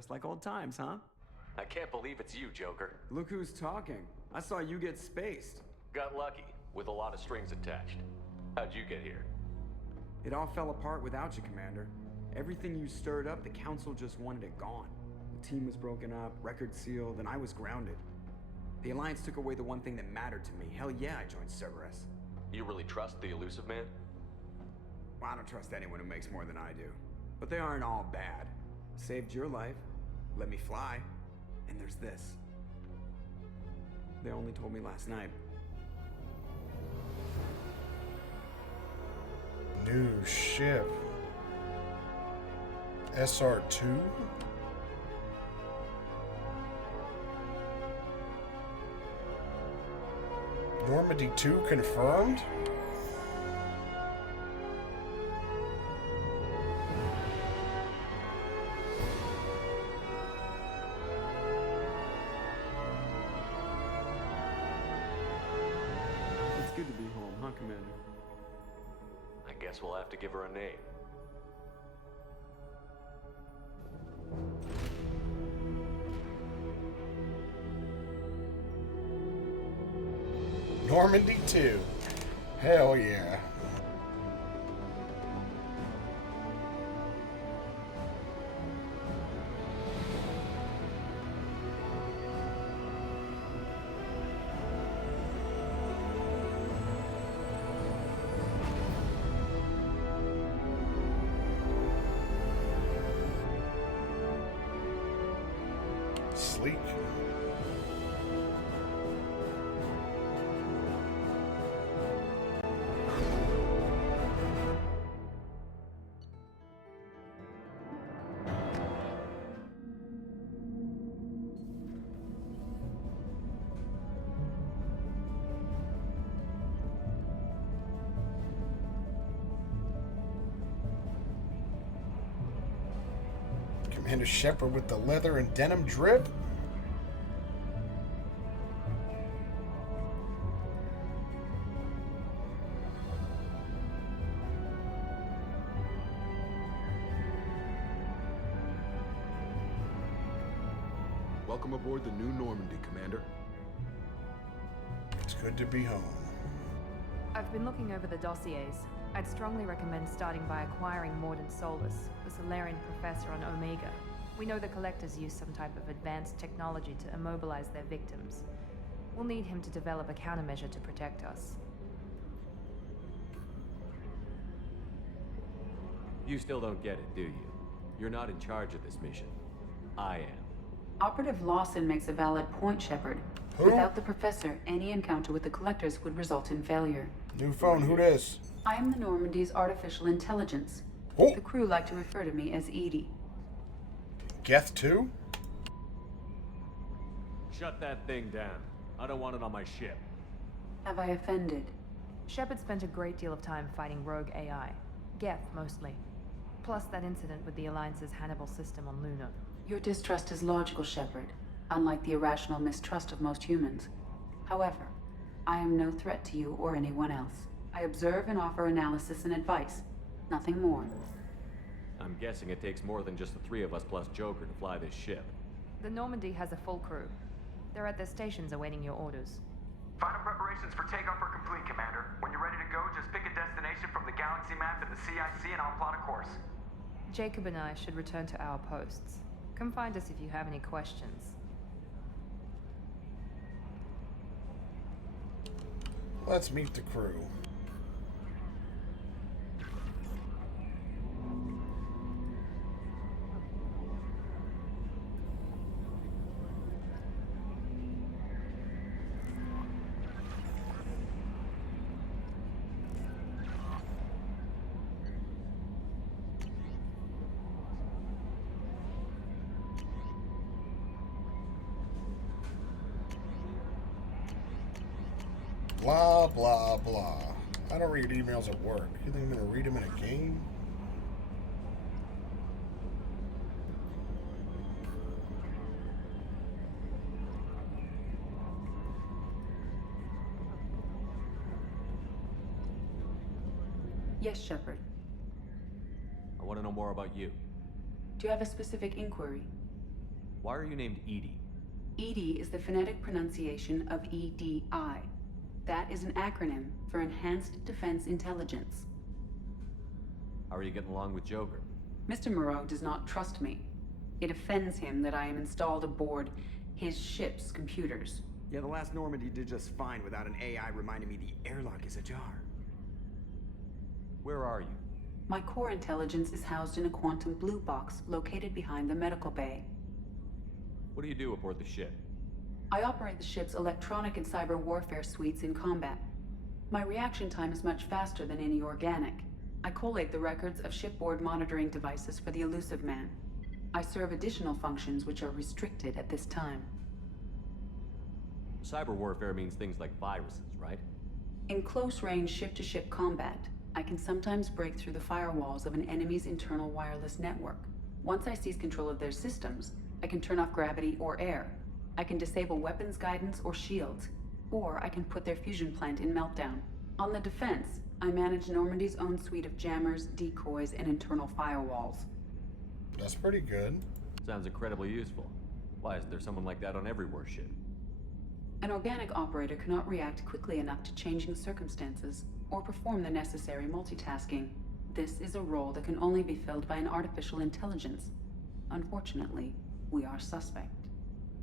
Just like old times, huh? I can't believe it's you, Joker. Look who's talking. I saw you get spaced. Got lucky, with a lot of strings attached. How'd you get here? It all fell apart without you, Commander. Everything you stirred up, the Council just wanted it gone. The team was broken up, record sealed, and I was grounded. The Alliance took away the one thing that mattered to me. Hell yeah, I joined Cerberus. You really trust the elusive man? Well, I don't trust anyone who makes more than I do. But they aren't all bad. Saved your life, let me fly, and there's this. They only told me last night. New ship. SR2? Normandy 2 confirmed? It's good to be home, huh, Commander? I guess we'll have to give her a name. Normandy 2. Hell yeah. Sleek. Commander Shepard with the leather and denim drip? Welcome aboard the new Normandy, Commander. It's good to be home. I've been looking over the dossiers. I'd strongly recommend starting by acquiring Mordin Solus, the Solarian professor on Omega. We know the Collectors use some type of advanced technology to immobilize their victims. We'll need him to develop a countermeasure to protect us. You still don't get it, do you? You're not in charge of this mission. I am. Operative Lawson makes a valid point, Shepard. Who? Without the Professor, any encounter with the Collectors would result in failure. New phone, who this? I am the Normandy's artificial intelligence. Oh. The crew like to refer to me as Edie. Geth 2? Shut that thing down. I don't want it on my ship. Have I offended? Shepard spent a great deal of time fighting rogue AI. Geth, mostly. Plus that incident with the Alliance's Hannibal system on Luna. Your distrust is logical, Shepard, unlike the irrational mistrust of most humans. However, I am no threat to you or anyone else. I observe and offer analysis and advice. Nothing more. I'm guessing it takes more than just the three of us plus Joker to fly this ship. The Normandy has a full crew. They're at their stations awaiting your orders. Final preparations for takeoff are complete, Commander. When you're ready to go, just pick a destination from the galaxy map and the CIC and I'll plot a course. Jacob and I should return to our posts. Come find us if you have any questions. Let's meet the crew. Blah, blah, blah. I don't read emails at work. You think I'm gonna read them in a game? Yes, Shepard. I want to know more about you. Do you have a specific inquiry? Why are you named Edie? EDI is the phonetic pronunciation of EDI. That is an acronym for Enhanced Defense Intelligence. How are you getting along with Joker? Mr. Moreau does not trust me. It offends him that I am installed aboard his ship's computers. Yeah, the last Normandy did just fine without an AI reminding me the airlock is ajar. Where are you? My core intelligence is housed in a quantum blue box located behind the medical bay. What do you do aboard the ship? I operate the ship's electronic and cyber warfare suites in combat. My reaction time is much faster than any organic. I collate the records of shipboard monitoring devices for the elusive man. I serve additional functions which are restricted at this time. Cyber warfare means things like viruses, right? In close-range ship-to-ship combat, I can sometimes break through the firewalls of an enemy's internal wireless network. Once I seize control of their systems, I can turn off gravity or air. I can disable weapons guidance or shields, or I can put their fusion plant in meltdown. On the defense, I manage Normandy's own suite of jammers, decoys, and internal firewalls. That's pretty good. Sounds incredibly useful. Why isn't there someone like that on every warship? An organic operator cannot react quickly enough to changing circumstances or perform the necessary multitasking. This is a role that can only be filled by an artificial intelligence. Unfortunately, we are suspect.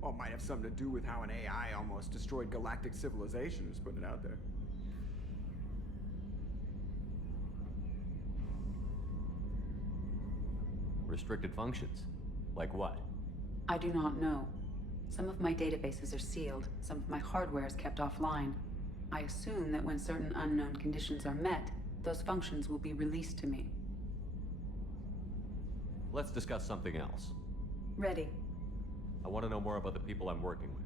Well, it might have something to do with how an AI almost destroyed galactic civilization, who's putting it out there. Restricted functions? Like what? I do not know. Some of my databases are sealed, some of my hardware is kept offline. I assume that when certain unknown conditions are met, those functions will be released to me. Let's discuss something else. Ready. I want to know more about the people I'm working with.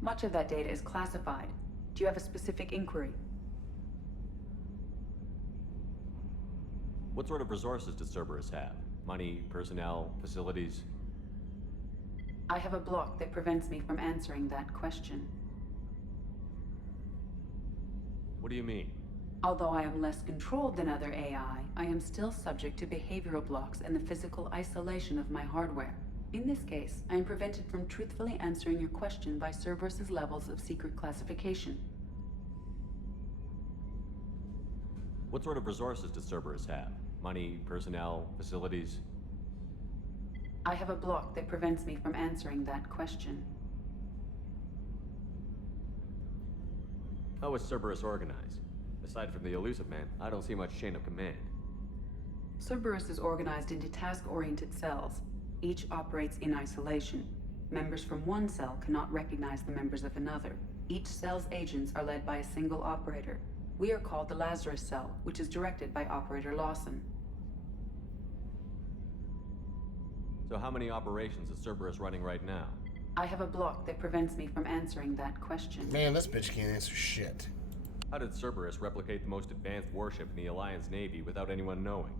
Much of that data is classified. Do you have a specific inquiry? What sort of resources does Cerberus have? Money, personnel, facilities? I have a block that prevents me from answering that question. What do you mean? Although I am less controlled than other AI, I am still subject to behavioral blocks and the physical isolation of my hardware. In this case, I am prevented from truthfully answering your question by Cerberus's levels of secret classification. What sort of resources does Cerberus have? Money, personnel, facilities? I have a block that prevents me from answering that question. How is Cerberus organized? Aside from the elusive man, I don't see much chain of command. Cerberus is organized into task-oriented cells. Each operates in isolation. Members from one cell cannot recognize the members of another. Each cell's agents are led by a single operator. We are called the Lazarus Cell, which is directed by Operator Lawson. So how many operations is Cerberus running right now? I have a block that prevents me from answering that question. Man, this bitch can't answer shit. How did Cerberus replicate the most advanced warship in the Alliance Navy without anyone knowing?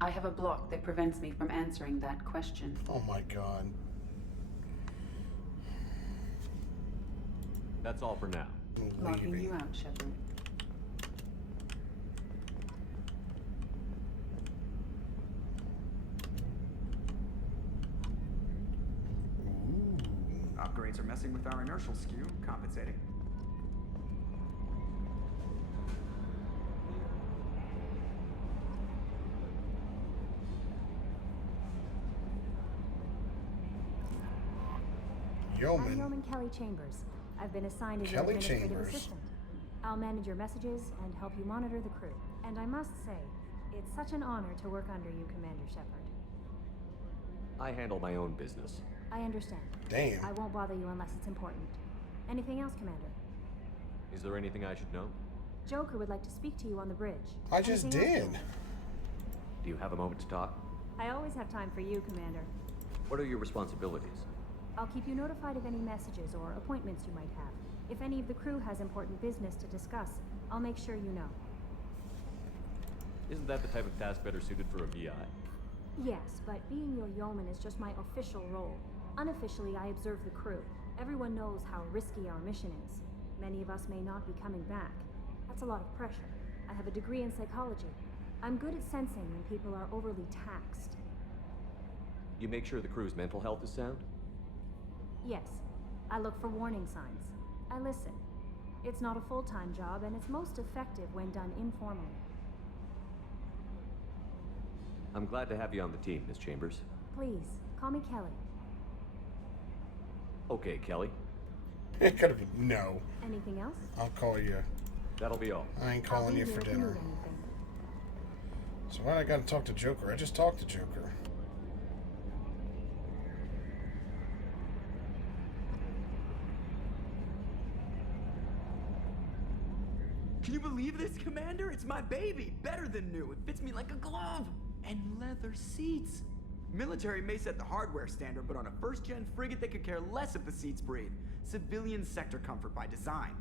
I have a block that prevents me from answering that question. Oh my god. That's all for now. I'm Logging leaving. you out, Shepard. Upgrades are messing with our inertial skew, compensating. I'm Yeoman. Yeoman Kelly Chambers. I've been assigned as your Kelly administrative Chambers. assistant. I'll manage your messages and help you monitor the crew. And I must say, it's such an honor to work under you, Commander Shepard. I handle my own business. I understand. Damn. I won't bother you unless it's important. Anything else, Commander? Is there anything I should know? Joker would like to speak to you on the bridge. I just Anything else, did. Commander? Do you have a moment to talk? I always have time for you, Commander. What are your responsibilities? I'll keep you notified of any messages or appointments you might have. If any of the crew has important business to discuss, I'll make sure you know. Isn't that the type of task better suited for a VI? Yes, but being your yeoman is just my official role. Unofficially, I observe the crew. Everyone knows how risky our mission is. Many of us may not be coming back. That's a lot of pressure. I have a degree in psychology. I'm good at sensing when people are overly taxed. You make sure the crew's mental health is sound? Yes. I look for warning signs. I listen. It's not a full-time job, and it's most effective when done informally. I'm glad to have you on the team, Miss Chambers. Please, call me Kelly. Okay, Kelly. It could have been no. Anything else? I'll call you. That'll be all. I ain't I'll calling be you here for if you dinner. need anything. So why I gotta talk to Joker? I just talked to Joker. Can you believe this, Commander? It's my baby. Better than new. It fits me like a glove. And leather seats. Military may set the hardware standard, but on a first-gen frigate, they could care less if the seats breathe. Civilian sector comfort by design.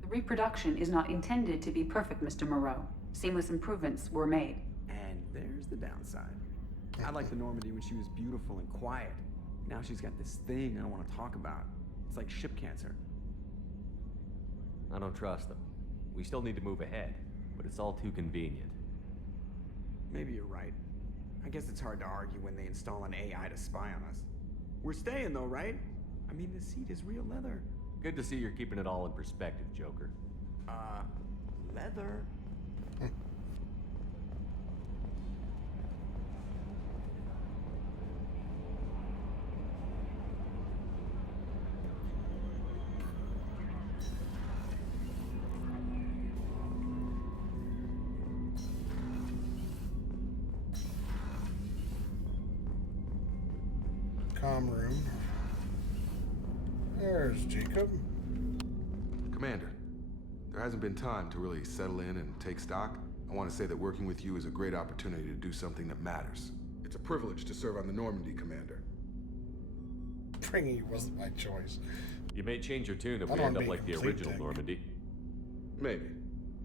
The reproduction is not intended to be perfect, Mr. Moreau. Seamless improvements were made. And there's the downside. I liked the Normandy when she was beautiful and quiet. Now she's got this thing I don't want to talk about. It's like ship cancer. I don't trust them. We still need to move ahead, but it's all too convenient. Maybe you're right. I guess it's hard to argue when they install an AI to spy on us. We're staying though, right? I mean, the seat is real leather. Good to see you're keeping it all in perspective, Joker. Leather? Com room. There's Jacob. Commander, there hasn't been time to really settle in and take stock. I want to say that working with you is a great opportunity to do something that matters. It's a privilege to serve on the Normandy, Commander. Bringing you wasn't my choice. You may change your tune if I we don't end up be like the complete original dick. Normandy. Maybe.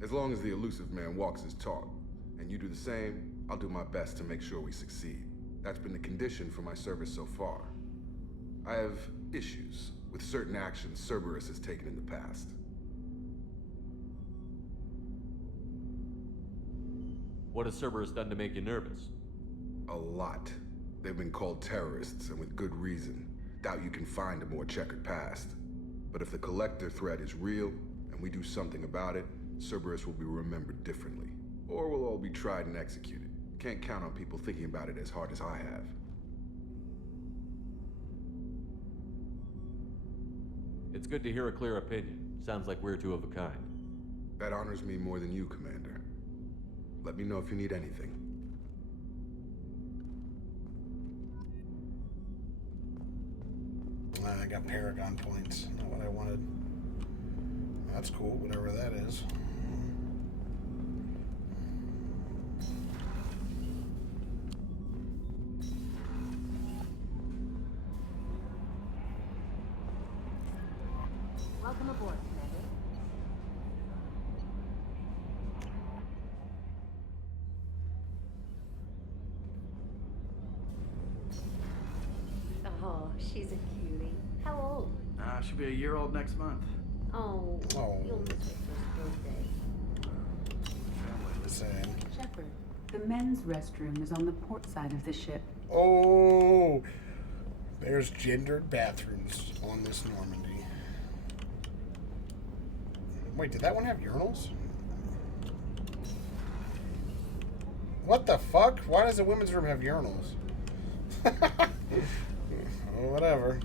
As long as the elusive man walks his talk, and you do the same, I'll do my best to make sure we succeed. That's been the condition for my service so far. I have issues with certain actions Cerberus has taken in the past. What has Cerberus done to make you nervous? A lot. They've been called terrorists, and with good reason. Doubt you can find a more checkered past. But if the Collector threat is real, and we do something about it, Cerberus will be remembered differently. Or we'll all be tried and executed. Can't count on people thinking about it as hard as I have. It's good to hear a clear opinion. Sounds like we're two of a kind. That honors me more than you, Commander. Let me know if you need anything. I got Paragon points. Not what I wanted. That's cool, whatever that is. Welcome aboard, Commander. Oh, she's a cutie. How old? She'll be a year old next month. Oh, Oh. you'll miss her first birthday. Listen. Shepard, the men's restroom is on the port side of the ship. Oh, there's gendered bathrooms on this Normandy. Wait, did that one have urinals? What the fuck? Why does the women's room have urinals? Oh, whatever.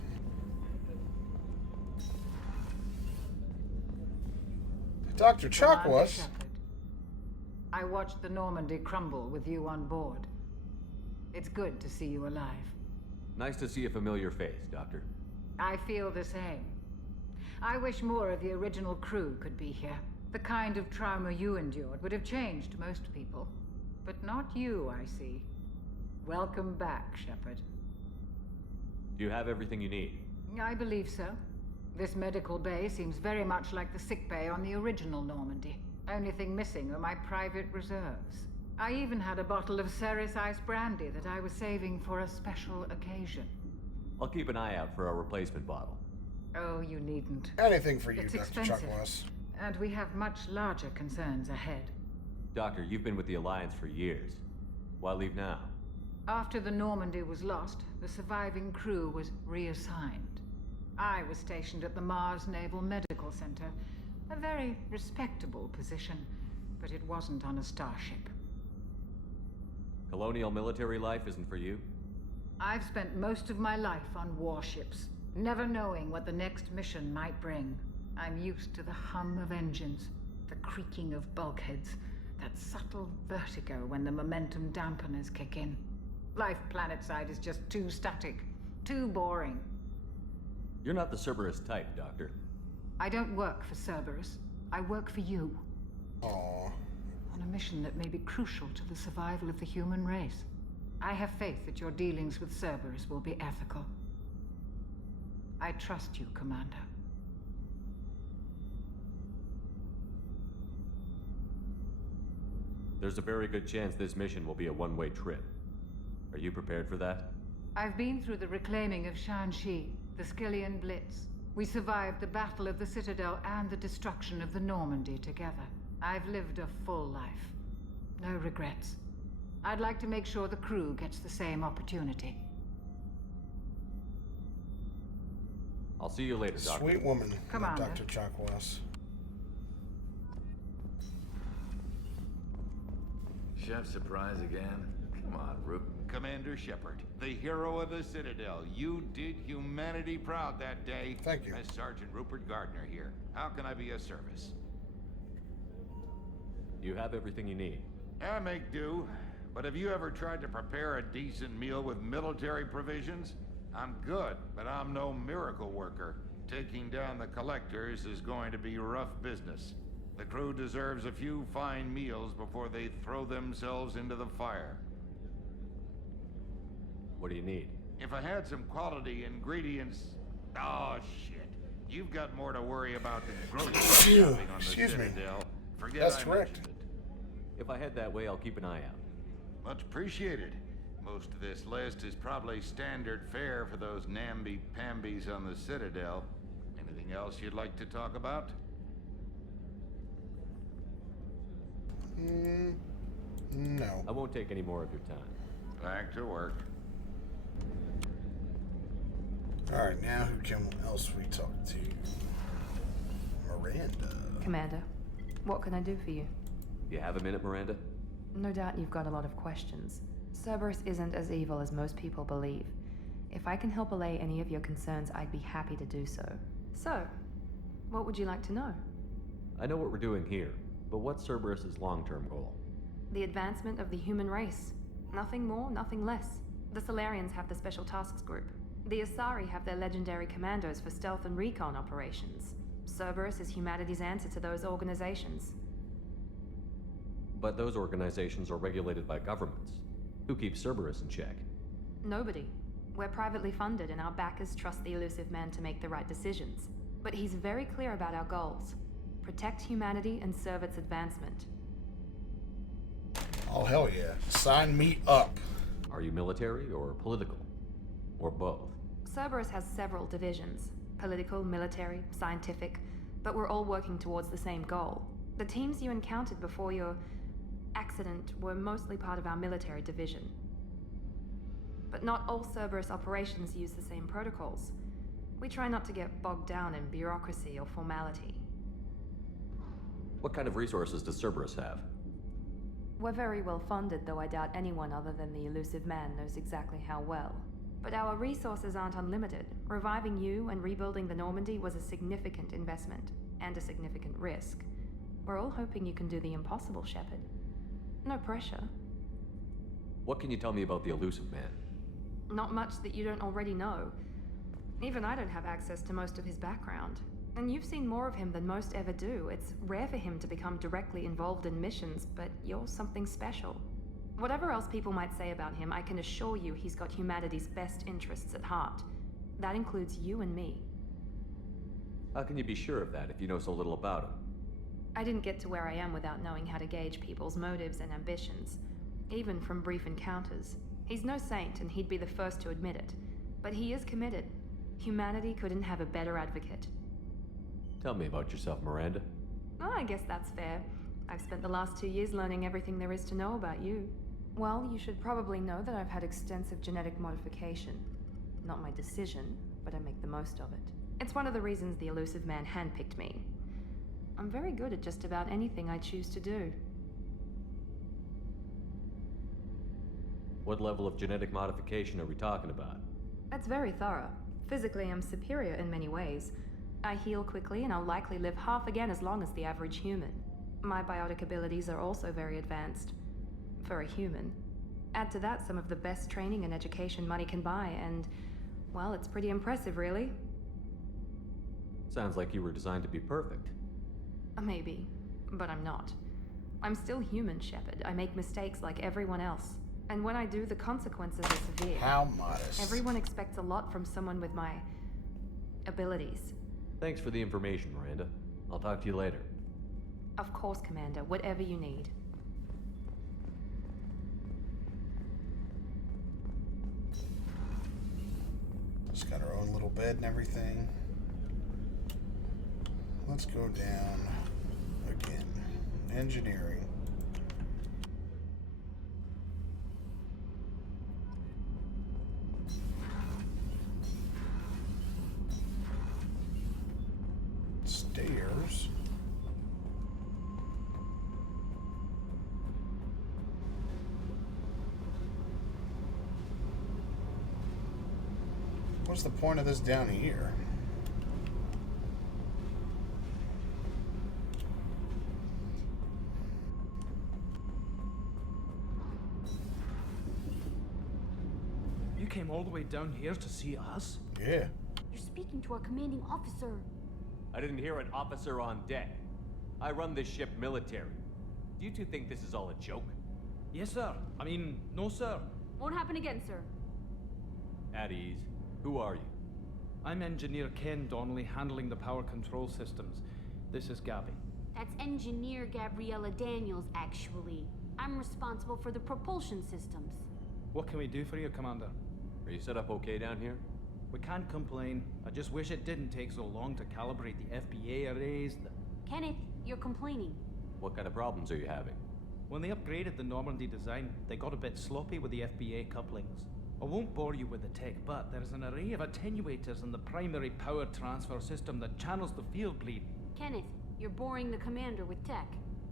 Dr. Chuck Commander was. Shepard, I watched the Normandy crumble with you on board. It's good to see you alive. Nice to see a familiar face, Doctor. I feel the same. I wish more of the original crew could be here. The kind of trauma you endured would have changed most people. But not you, I see. Welcome back, Shepard. Do you have everything you need? I believe so. This medical bay seems very much like the sick bay on the original Normandy. Only thing missing are my private reserves. I even had a bottle of Ceres Ice brandy that I was saving for a special occasion. I'll keep an eye out for a replacement bottle. Oh, you needn't. Anything for you, It's Dr. expensive. Chuck was. And we have much larger concerns ahead. Doctor, you've been with the Alliance for years. Why leave now? After the Normandy was lost, the surviving crew was reassigned. I was stationed at the Mars Naval Medical Center, a very respectable position, but it wasn't on a starship. Colonial military life isn't for you? I've spent most of my life on warships, never knowing what the next mission might bring. I'm used to the hum of engines, the creaking of bulkheads, that subtle vertigo when the momentum dampeners kick in. Life planetside is just too static, too boring. You're not the Cerberus type, Doctor. I don't work for Cerberus. I work for you. Aww. On a mission that may be crucial to the survival of the human race. I have faith that your dealings with Cerberus will be ethical. I trust you, Commander. There's a very good chance this mission will be a one-way trip. Are you prepared for that? I've been through the reclaiming of Shanxi, the Skillian Blitz. We survived the Battle of the Citadel and the destruction of the Normandy together. I've lived a full life. No regrets. I'd like to make sure the crew gets the same opportunity. I'll see you later, Doctor. Sweet woman, Commander. Dr. Chakwas. Chef surprise again? Come on, Rook. Commander Shepard, the hero of the Citadel. You did humanity proud that day. Thank you. As Sergeant Rupert Gardner here. How can I be of service? You have everything you need. I make do. But have you ever tried to prepare a decent meal with military provisions? I'm good, but I'm no miracle worker. Taking down the collectors is going to be rough business. The crew deserves a few fine meals before they throw themselves into the fire. What do you need? If I had some quality ingredients... Oh, shit. You've got more to worry about than grocery shopping on the Excuse me. Citadel. Forget That's I correct. mentioned it. If I head that way, I'll keep an eye out. Much appreciated. Most of this list is probably standard fare for those namby-pambies on the Citadel. Anything else you'd like to talk about? No. I won't take any more of your time. Back to work. Alright, now who else we talk to? Miranda. Commander, what can I do for you? You have a minute, Miranda? No doubt you've got a lot of questions. Cerberus isn't as evil as most people believe. If I can help allay any of your concerns, I'd be happy to do so. So, what would you like to know? I know what we're doing here, but what's Cerberus's long-term goal? The advancement of the human race. Nothing more, nothing less. The Solarians have the Special Tasks Group. The Asari have their legendary commandos for stealth and recon operations. Cerberus is humanity's answer to those organizations. But those organizations are regulated by governments. Who keeps Cerberus in check? Nobody. We're privately funded and our backers trust the elusive man to make the right decisions. But he's very clear about our goals. Protect humanity and serve its advancement. Oh, hell yeah. Sign me up. Are you military or political? Or both? Cerberus has several divisions. Political, military, scientific. But we're all working towards the same goal. The teams you encountered before your accident were mostly part of our military division. But not all Cerberus operations use the same protocols. We try not to get bogged down in bureaucracy or formality. What kind of resources does Cerberus have? We're very well funded, though I doubt anyone other than the elusive man knows exactly how well. But our resources aren't unlimited. Reviving you and rebuilding the Normandy was a significant investment, and a significant risk. We're all hoping you can do the impossible, Shepard. No pressure. What can you tell me about the elusive man? Not much that you don't already know. Even I don't have access to most of his background. And you've seen more of him than most ever do. It's rare for him to become directly involved in missions, but you're something special. Whatever else people might say about him, I can assure you he's got humanity's best interests at heart. That includes you and me. How can you be sure of that if you know so little about him? I didn't get to where I am without knowing how to gauge people's motives and ambitions, even from brief encounters. He's no saint, and he'd be the first to admit it. But he is committed. Humanity couldn't have a better advocate. Tell me about yourself, Miranda. Oh, I guess that's fair. I've spent the last 2 years learning everything there is to know about you. Well, you should probably know that I've had extensive genetic modification. Not my decision, but I make the most of it. It's one of the reasons the elusive man handpicked me. I'm very good at just about anything I choose to do. What level of genetic modification are we talking about? That's very thorough. Physically, I'm superior in many ways. I heal quickly, and I'll likely live half again as long as the average human. My biotic abilities are also very advanced. For a human. Add to that some of the best training and education money can buy, and, well, it's pretty impressive, really. Sounds like you were designed to be perfect. Maybe, but I'm not. I'm still human, Shepard. I make mistakes like everyone else. And when I do, the consequences are severe. How modest. Everyone expects a lot from someone with my abilities. Thanks for the information, Miranda. I'll talk to you later. Of course, Commander. Whatever you need. Just got our own little bed and everything. Let's go down again. Engineering. Stairs. What's the point of this down here? You came all the way down here to see us? Yeah. You're speaking to our commanding officer. I didn't hear an officer on deck. I run this ship military. Do you two think this is all a joke? Yes, sir. I mean, no, sir. Won't happen again, sir. At ease. Who are you? I'm Engineer Ken Donnelly, handling the power control systems. This is Gabby. That's Engineer Gabriella Daniels, actually. I'm responsible for the propulsion systems. What can we do for you, Commander? Are you set up okay down here? We can't complain. I just wish it didn't take so long to calibrate the FBA arrays. Kenneth, you're complaining. What kind of problems are you having? When they upgraded the Normandy design, they got a bit sloppy with the FBA couplings. I won't bore you with the tech, but there's an array of attenuators in the primary power transfer system that channels the field bleed. Kenneth, you're boring the commander with tech.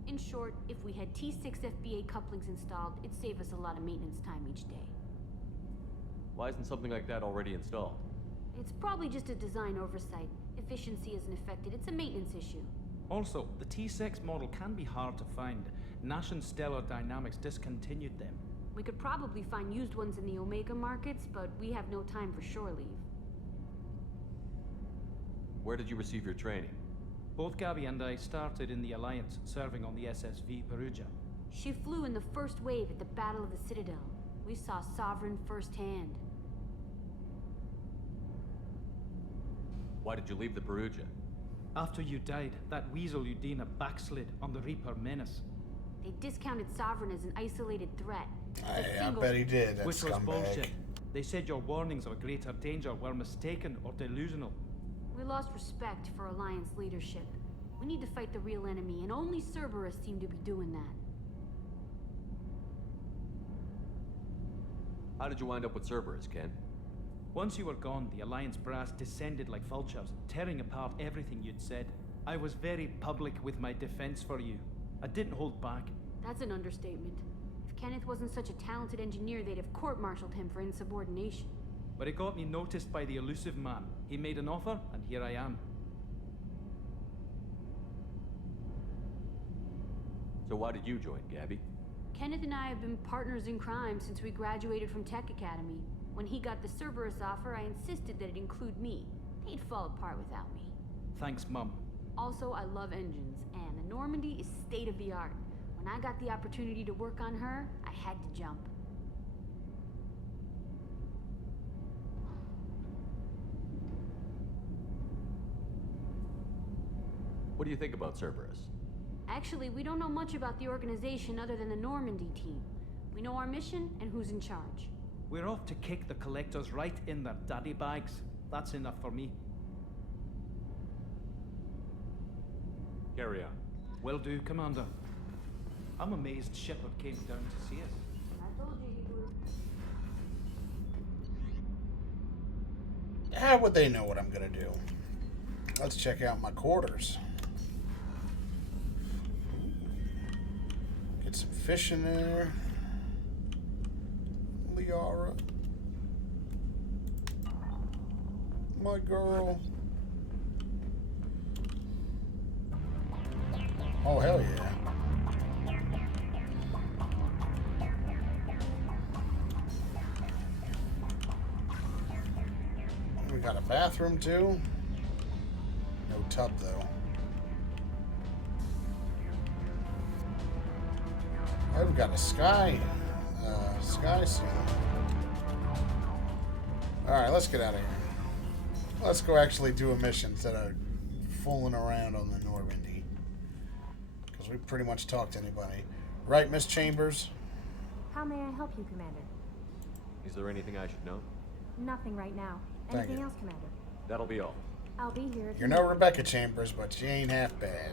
In short, if we had T6 FBA couplings installed, it'd save us a lot of maintenance time each day. Why isn't something like that already installed? It's probably just a design oversight. Efficiency isn't affected. It's a maintenance issue. Also, the T6 model can be hard to find. Nash and Stellar Dynamics discontinued them. We could probably find used ones in the Omega markets, but we have no time for shore leave. Where did you receive your training? Both Gabby and I started in the Alliance, serving on the SSV Perugia. She flew in the first wave at the Battle of the Citadel. We saw Sovereign firsthand. Why did you leave the Perugia? After you died, that weasel Udina backslid on the Reaper Menace. They discounted Sovereign as an isolated threat. I bet he did, that Which was scumbag. bullshit. They said your warnings of a greater danger were mistaken or delusional. We lost respect for Alliance leadership. We need to fight the real enemy, and only Cerberus seem to be doing that. How did you wind up with Cerberus, Ken? Once you were gone, the Alliance brass descended like vultures, tearing apart everything you'd said. I was very public with my defense for you. I didn't hold back. That's an understatement. If Kenneth wasn't such a talented engineer, they'd have court-martialed him for insubordination. But it got me noticed by the elusive man. He made an offer, and here I am. So why did you join, Gabby? Kenneth and I have been partners in crime since we graduated from Tech Academy. When he got the Cerberus offer, I insisted that it include me. He'd fall apart without me. Thanks, Mum. Also, I love engines, and the Normandy is state-of-the-art. When I got the opportunity to work on her, I had to jump. What do you think about Cerberus? Actually, we don't know much about the organization other than the Normandy team. We know our mission and who's in charge. We're off to kick the Collectors right in their daddy bags. That's enough for me. Carry on. Will do, Commander. I'm amazed Shepard came down to see us. Our How would they know what I'm gonna do? Let's check out my quarters. Get some fish in there. Liara. My girl. Oh, hell yeah. We got a bathroom too. No tub though. Oh, we've got a sky scene. Alright, let's get out of here. Let's go actually do a mission instead of fooling around on the Normandy. Because we pretty much talked to anybody. Right, Miss Chambers? How may I help you, Commander? Is there anything I should know? Nothing right now. Thank Anything you. else, Commander? That'll be all. I'll be here if You're you no need me. Rebecca Chambers, but she ain't half bad.